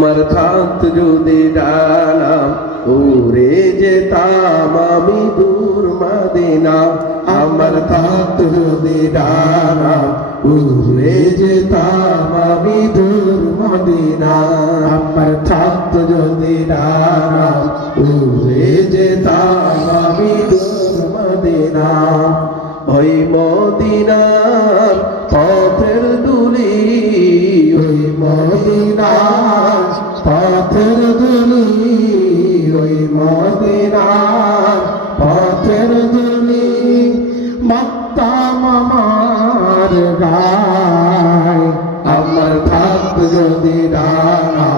আমার থাকত যদি ডানাম উড়ে যেতাম আমি দূর মদিনা আমার থাকত যদি ডানাম উড়ে যেতাম আমি দূর মদিনা আমার থাকত যদি ডানাম উড়ে যেতাম আমি দূর মদিনা ওই মদিনার ওই মদিনার পথের দুলি মক্কাম আমার গায়। আমার থাক যদি ডানা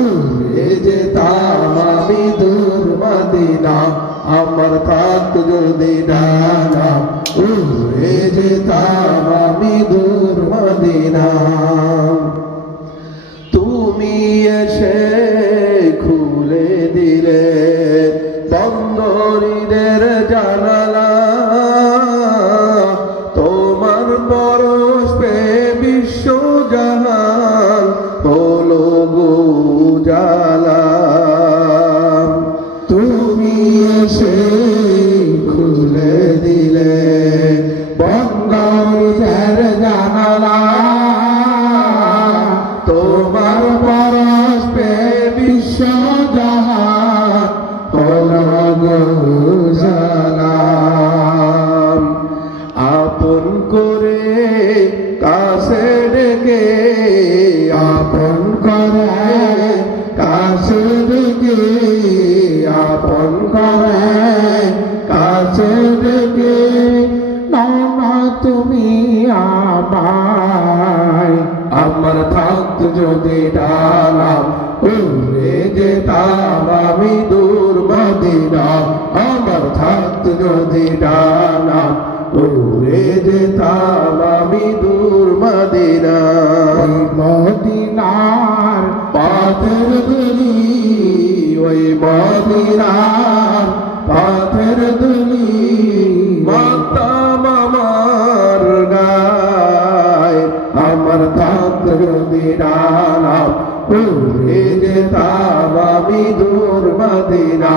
উড়ে যেতাম আমি দূর মদিনা। আমার থাক যদি ডানা উড়ে যেতাম আমি দূর আপন করে, কাছে ডেকে নানা তুমি আমায়, আমার থাকত যদি ডালাম, উড়ে যেতাম আমি দূর মদিনা আমার থাকত যদি ডালাম, উড়ে যেতাম আমি দূর মদিনা মদিনার পাথর দুলি মাতাম আমার গায়। আমার যদি ডালাম উড়ে যেতাম আমি দূর মদিনা।